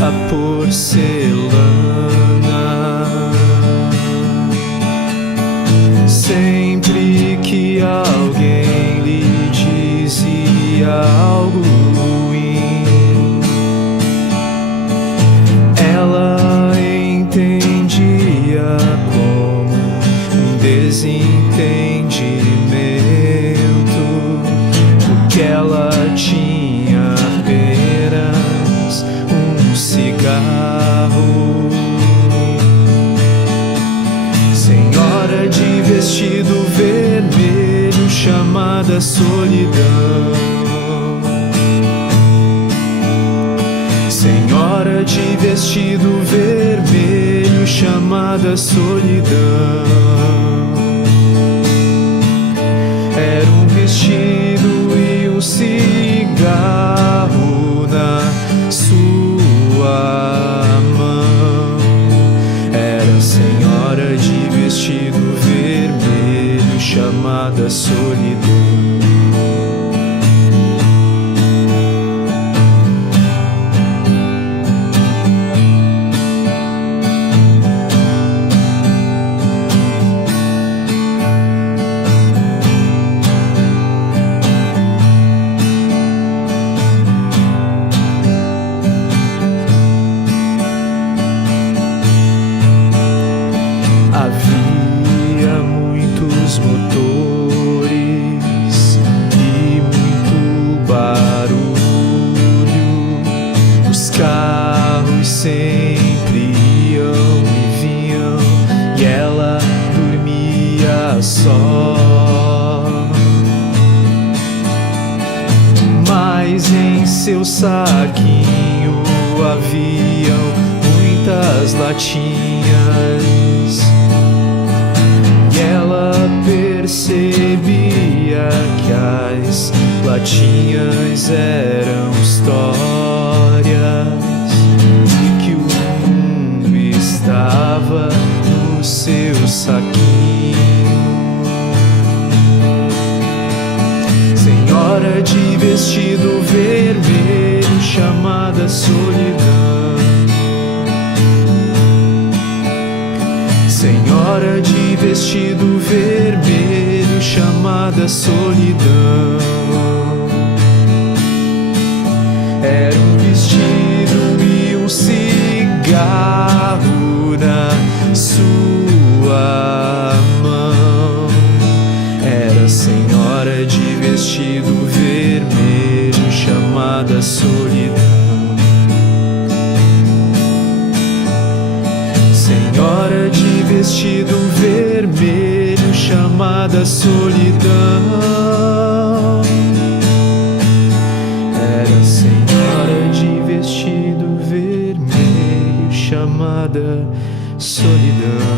a porcelana. Sempre que alguém lhe dizia algo ruim, ela entendia como um desentendimento, porque ela tinha apenas um cigarro. Senhora de vestido vermelho, chamada solidão. Senhora de vestido vermelho, chamada solidão. Era um vestido e um cigarro na sua mão. Era a senhora de vestido vermelho, chamada solidão. Havia muitos motores e muito barulho. Os carros sempre iam e vinham e ela dormia só. Mas em seu saquinho haviam muitas latinhas. Ela percebia que as latinhas eram histórias e que o mundo estava no seu saquinho. Senhora de vestido vermelho, chamada solidão. Senhora de vestido vermelho, chamada solidão. Era um vestido e um cigarro na sua mão. Era a senhora de vestido vermelho, chamada solidão. Senhora de vestido vermelho, chamada solidão. Era a senhora de vestido vermelho, chamada solidão.